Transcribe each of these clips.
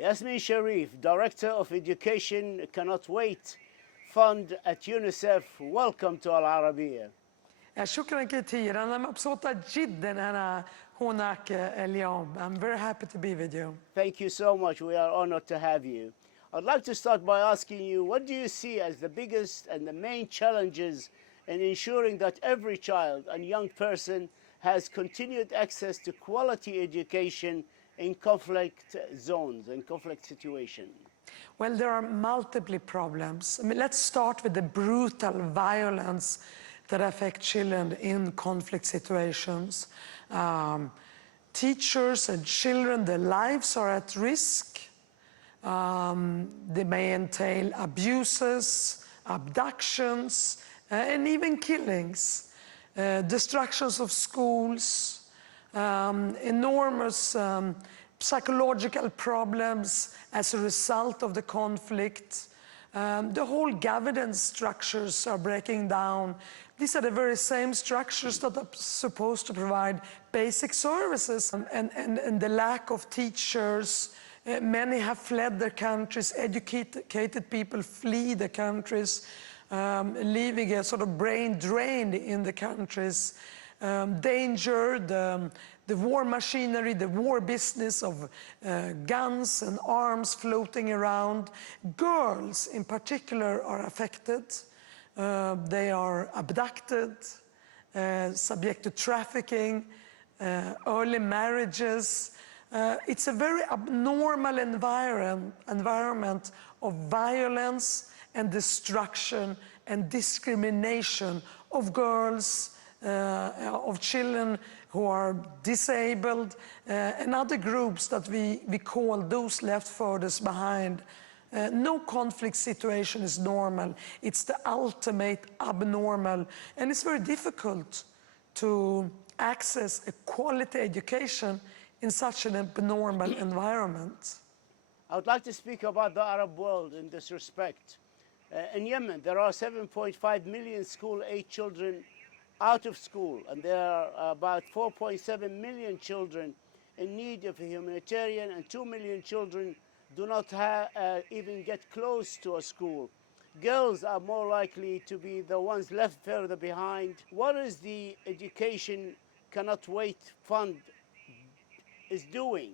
Yasmine Sherif, Director of Education Cannot Wait Fund at UNICEF. Welcome to Al-Arabiya. شكرا كثير. أنا مبسوطة جدا أنا هناك اليوم. I'm very happy to be with you. Thank you so much. We are honored to have you. I'd like to start by asking you, what do you see as the biggest and the main challenges in ensuring that every child and young person has continued access to quality education in conflict zones and conflict situations? Well, there are multiple problems. I mean, let's start with the brutal violence that affect children in conflict situations. Teachers and children, their lives are at risk. They may entail abuses, abductions, and even killings, destructions of schools, enormous psychological problems as a result of the conflict. The whole governance structures are breaking down. These are the very same structures that are supposed to provide basic services, and the lack of teachers. Many have fled their countries. Educated people flee the countries, leaving a sort of brain drain in the countries. Danger, the war machinery, the war business of guns and arms floating around. Girls in particular are affected. They are abducted, subject to trafficking, early marriages. It's a very abnormal environment of violence and destruction and discrimination of girls, of children who are disabled, and other groups that we call those left furthest behind. No conflict situation is normal. It's the ultimate abnormal, and it's very difficult to access a quality education in such an abnormal environment. I would like to speak about the Arab world in this respect. In Yemen, there are 7.5 million school-age children out of school, and there are about 4.7 million children in need of a humanitarian, and 2 million children do not even get close to a school. Girls are more likely to be the ones left further behind. What is the Education Cannot Wait Fund is doing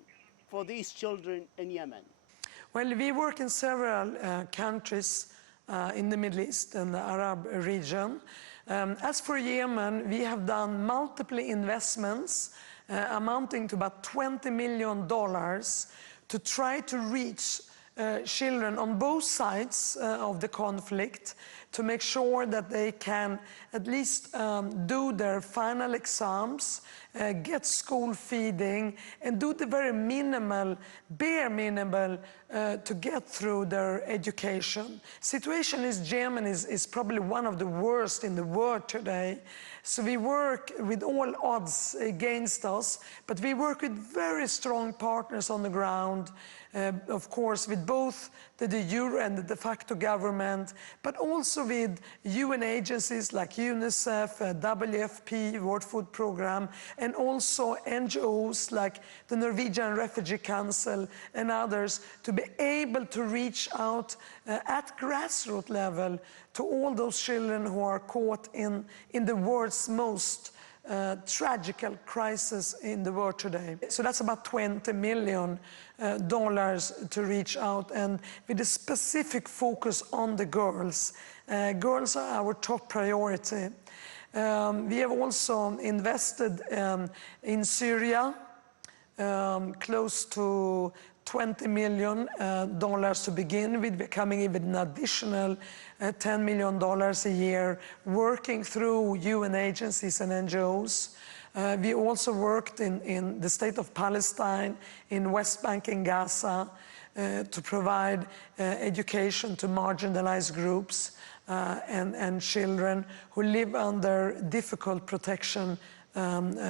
for these children in Yemen? Well, we work in several countries in the Middle East and the Arab region. As for Yemen, we have done multiple investments amounting to about $20 million to try to reach children on both sides of the conflict, to make sure that they can at least do their final exams, get school feeding, and do the very bare minimal to get through their education. Situation in Yemen is probably one of the worst in the world today. So we work with all odds against us, but we work with very strong partners on the ground, of course, with both the de jure and the de facto government, but also with UN agencies like UNICEF, WFP, World Food Programme, and also NGOs like the Norwegian Refugee Council and others, to be able to reach out at grassroots level to all those children who are caught in the world's most tragical crisis in the world today. So that's about $20 million to reach out, and with a specific focus on the girls. Girls are our top priority. We have also invested in Syria, close to $20 million to begin with, becoming even an additional $10 million a year, working through UN agencies and NGOs. We also worked in the state of Palestine, in West Bank and Gaza, to provide education to marginalized groups and children who live under difficult protection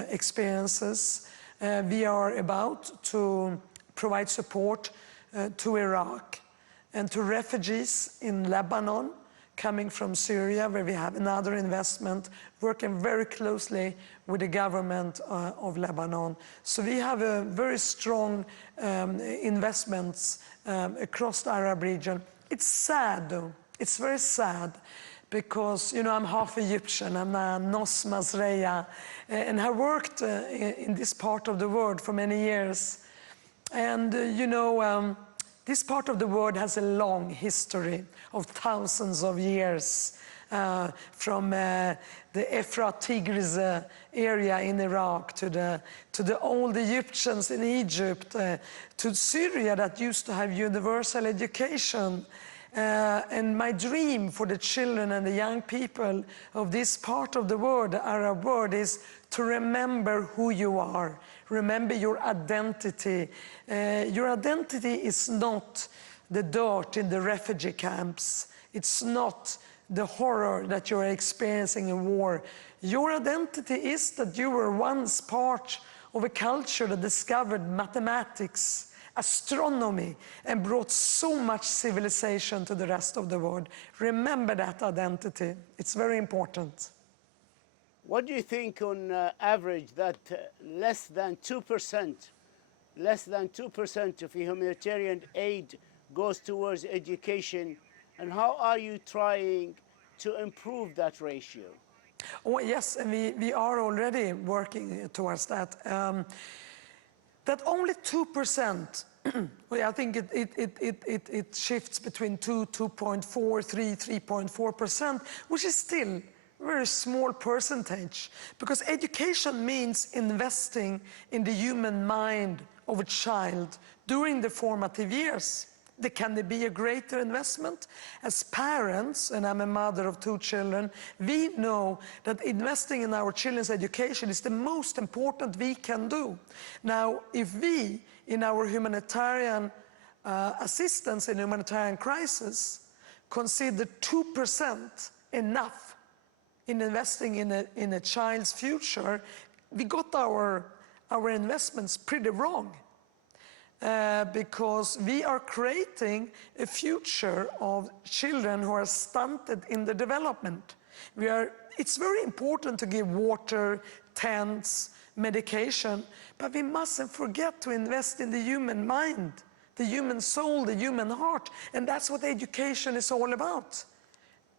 experiences. We are about to provide support to Iraq and to refugees in Lebanon, coming from Syria, where we have another investment, working very closely with the government of Lebanon. So we have a very strong investments across the Arab region. It's sad, though. It's very sad, because, you know, I'm half Egyptian. I'm a Nos Masreya, and I worked in this part of the world for many years. And, you know, this part of the world has a long history of thousands of years, from the Euphrates area in Iraq to the old Egyptians in Egypt, to Syria that used to have universal education. And my dream for the children and the young people of this part of the world, the Arab world, is to remember who you are. Remember your identity. Your identity is not the dirt in the refugee camps. It's not the horror that you're experiencing in war. Your identity is that you were once part of a culture that discovered mathematics, astronomy, and brought so much civilization to the rest of the world. Remember that identity. It's very important. What do you think on average that less than 2% of humanitarian aid goes towards education, and how are you trying to improve that ratio? Oh, yes, and we are already working towards that. That only 2%, well, I think it shifts between 2.4, 3.4%, which is still a very small percentage, because education means investing in the human mind of a child during the formative years. Can there be a greater investment? As parents, and I'm a mother of 2 children, we know that investing in our children's education is the most important we can do. Now, if we, in our humanitarian assistance in humanitarian crisis, consider 2% enough in investing in a child's future, we got our investments pretty wrong. Because we are creating a future of children who are stunted in the development. It's very important to give water, tents, medication, but we mustn't forget to invest in the human mind, the human soul, the human heart, and that's what education is all about.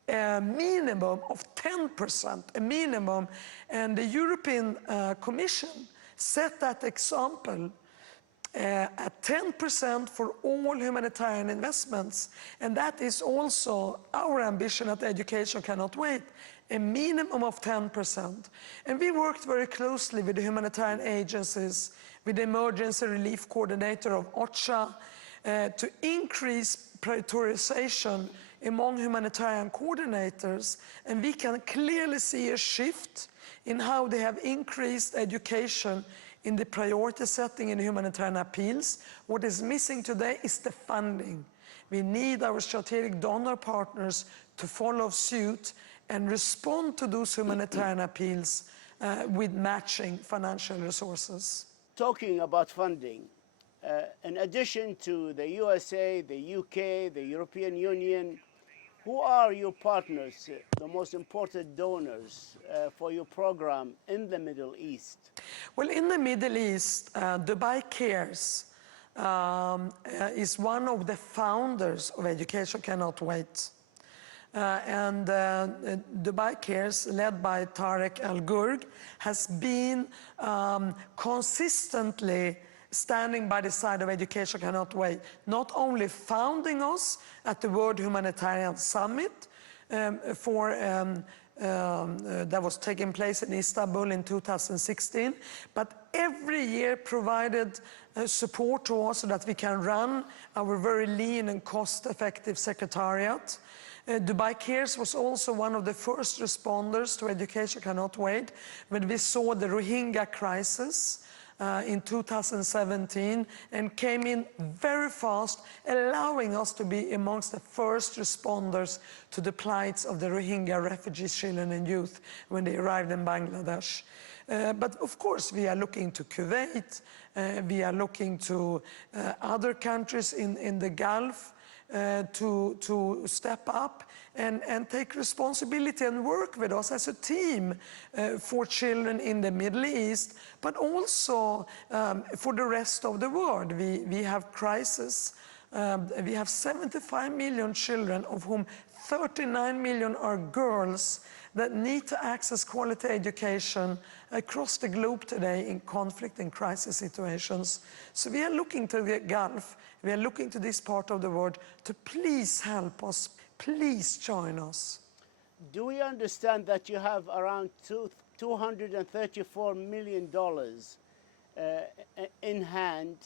A minimum of 10%, a minimum, and the European Commission set that example at 10% for all humanitarian investments. And that is also our ambition at Education Cannot Wait, a minimum of 10%. And we worked very closely with the humanitarian agencies, with the emergency relief coordinator of OCHA, to increase prioritization among humanitarian coordinators. And we can clearly see a shift in how they have increased education in the priority setting in humanitarian appeals. What is missing today is the funding. We need our strategic donor partners to follow suit and respond to those humanitarian appeals with matching financial resources. Talking about funding, in addition to the USA, the UK, the European Union, who are your partners, the most important donors for your program in the Middle East? Well, in the Middle East, Dubai Cares is one of the founders of Education Cannot Wait. And Dubai Cares, led by Tarek Al-Ghurg, has been consistently standing by the side of Education Cannot Wait, not only founding us at the World Humanitarian Summit that was taking place in Istanbul in 2016, but every year provided support to us so that we can run our very lean and cost-effective secretariat. Dubai Cares was also one of the first responders to Education Cannot Wait when we saw the Rohingya crisis in 2017, and came in very fast, allowing us to be amongst the first responders to the plights of the Rohingya refugees, children and youth when they arrived in Bangladesh. But of course we are looking to Kuwait, we are looking to other countries in the Gulf to step up, and take responsibility and work with us as a team for children in the Middle East, but also for the rest of the world. We have crisis. We have 75 million children, of whom 39 million are girls, that need to access quality education across the globe today in conflict and crisis situations. So we are looking to the Gulf, we are looking to this part of the world to please help us, please join us. Do we understand that you have around $234 million in hand?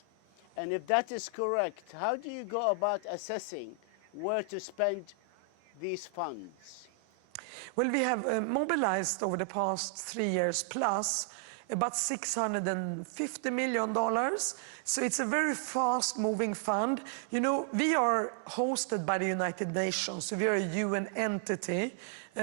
And if that is correct, how do you go about assessing where to spend these funds? Well, we have mobilized over the past 3 years plus about $650 million. So it's a very fast-moving fund. You know, we are hosted by the United Nations, so we are a UN entity,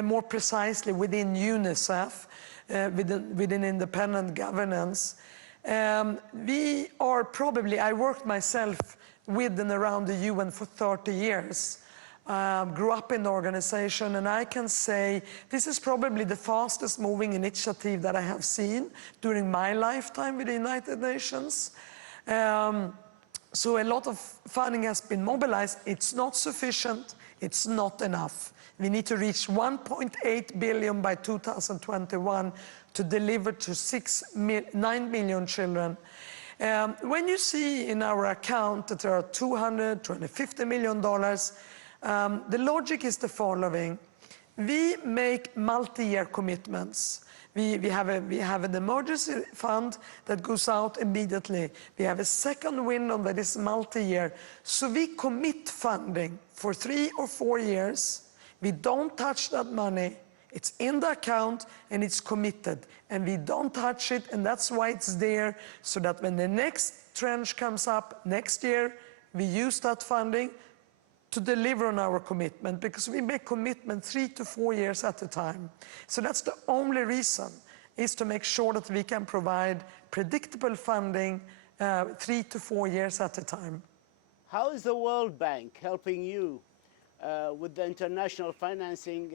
more precisely within UNICEF, within independent governance. We are probably, I worked myself with and around the UN for 30 years. Grew up in the organization, and I can say this is probably the fastest moving initiative that I have seen during my lifetime with the United Nations. So a lot of funding has been mobilized. It's not sufficient, it's not enough. We need to reach 1.8 billion by 2021 to deliver to 9 million children. When you see in our account that there are $250 million, the logic is the following. We make multi-year commitments. We have an emergency fund that goes out immediately. We have a second window that is multi-year. So we commit funding for 3 or 4 years. We don't touch that money. It's in the account and it's committed. And we don't touch it, and that's why it's there, so that when the next tranche comes up next year, we use that funding to deliver on our commitment, because we make commitment 3 to 4 years at a time. So that's the only reason, is to make sure that we can provide predictable funding 3 to 4 years at a time. How is the World Bank helping you with the international financing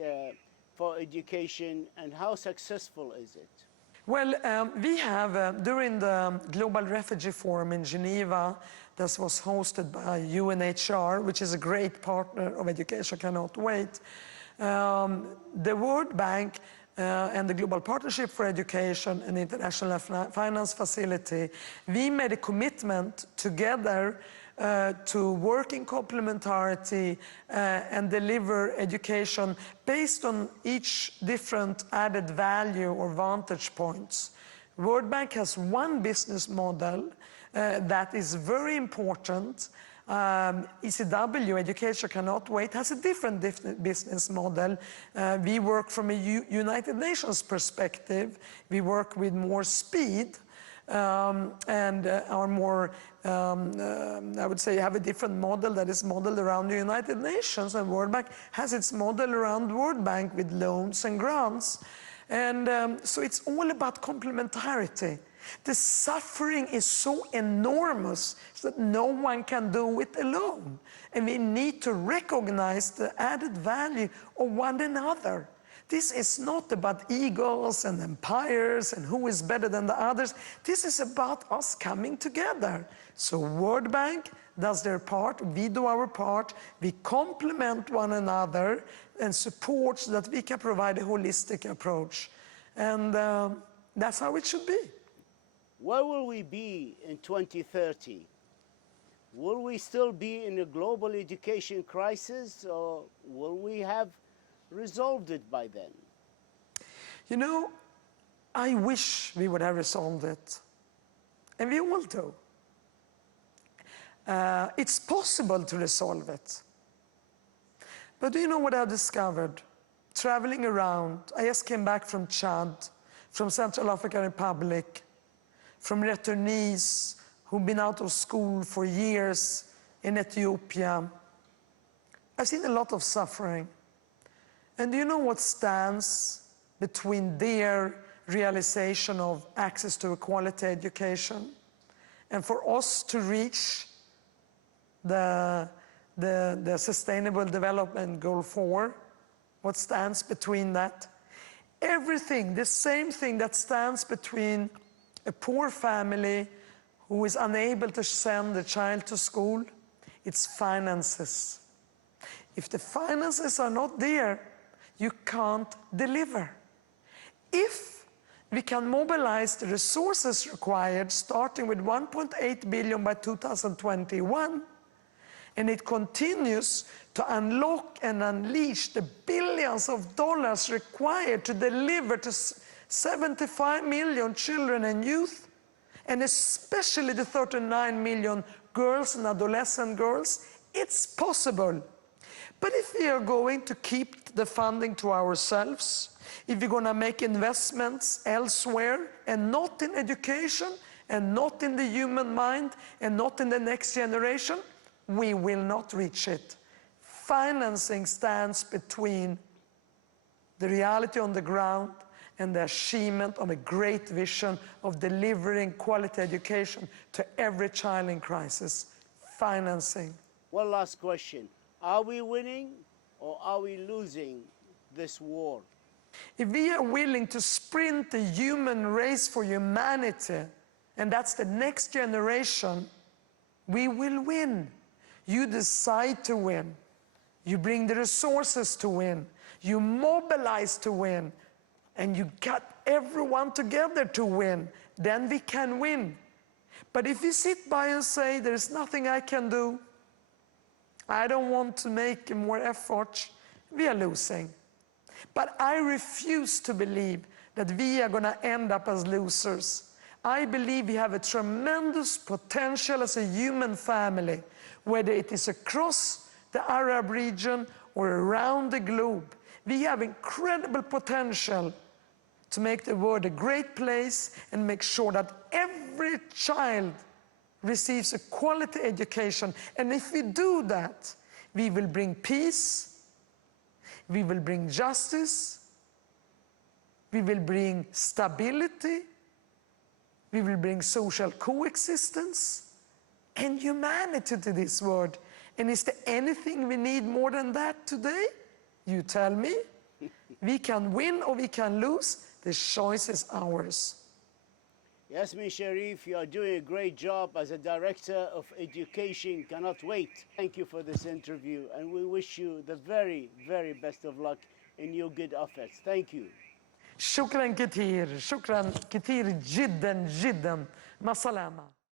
for education, and how successful is it? Well, we have, during the Global Refugee Forum in Geneva, that was hosted by UNHCR, which is a great partner of Education Cannot Wait, the World Bank and the Global Partnership for Education and International Finance Facility, we made a commitment together to work in complementarity and deliver education based on each different added value or vantage points. World Bank has one business model that is very important. ECW, Education Cannot Wait, has a different business model. We work from a United Nations perspective. We work with more speed and are more, I would say, have a different model that is modeled around the United Nations, and World Bank has its model around World Bank with loans and grants. And so it's all about complementarity. The suffering is so enormous that no one can do it alone. And we need to recognize the added value of one another. This is not about egos and empires and who is better than the others. This is about us coming together. So World Bank does their part, we do our part, we complement one another and support so that we can provide a holistic approach. And that's how it should be. Where will we be in 2030? Will we still be in a global education crisis, or will we have resolved it by then? You know, I wish we would have resolved it. And we will do. It's possible to resolve it. But do you know what I discovered? Traveling around, I just came back from Chad, from Central African Republic, from returnees who've been out of school for years in Ethiopia. I've seen a lot of suffering. And do you know what stands between their realization of access to a quality education and for us to reach the Sustainable Development Goal 4? what stands between that? Everything, the same thing that stands between a poor family who is unable to send a child to school, it's finances. If the finances are not there, you can't deliver. If we can mobilize the resources required, starting with 1.8 billion by 2021, and it continues to unlock and unleash the billions of dollars required to deliver to 75 million children and youth, and especially the 39 million girls and adolescent girls, it's possible. But if we are going to keep the funding to ourselves, if we're going to make investments elsewhere and not in education and not in the human mind and not in the next generation, we will not reach it. Financing stands between the reality on the ground and the achievement of a great vision of delivering quality education to every child in crisis. Financing. One last question. Are we winning or are we losing this war? If we are willing to sprint the human race for humanity, and that's the next generation, we will win. You decide to win. You bring the resources to win. You mobilize to win. And you got everyone together to win. Then we can win. But if we sit by and say, there's nothing I can do, I don't want to make more effort, we are losing. But I refuse to believe that we are going to end up as losers. I believe we have a tremendous potential as a human family, whether it is across the Arab region or around the globe. We have incredible potential to make the world a great place and make sure that every child receives a quality education. And if we do that, we will bring peace, we will bring justice, we will bring stability, we will bring social coexistence and humanity to this world. And is there anything we need more than that today? You tell me. We can win or we can lose. The choice is ours. Yasmine Sherif, you are doing a great job as a Director of Education. Cannot wait. Thank you for this interview, and we wish you the very, very best of luck in your good efforts. Thank you. شكرا كثير جدا جدا. مع السلامة.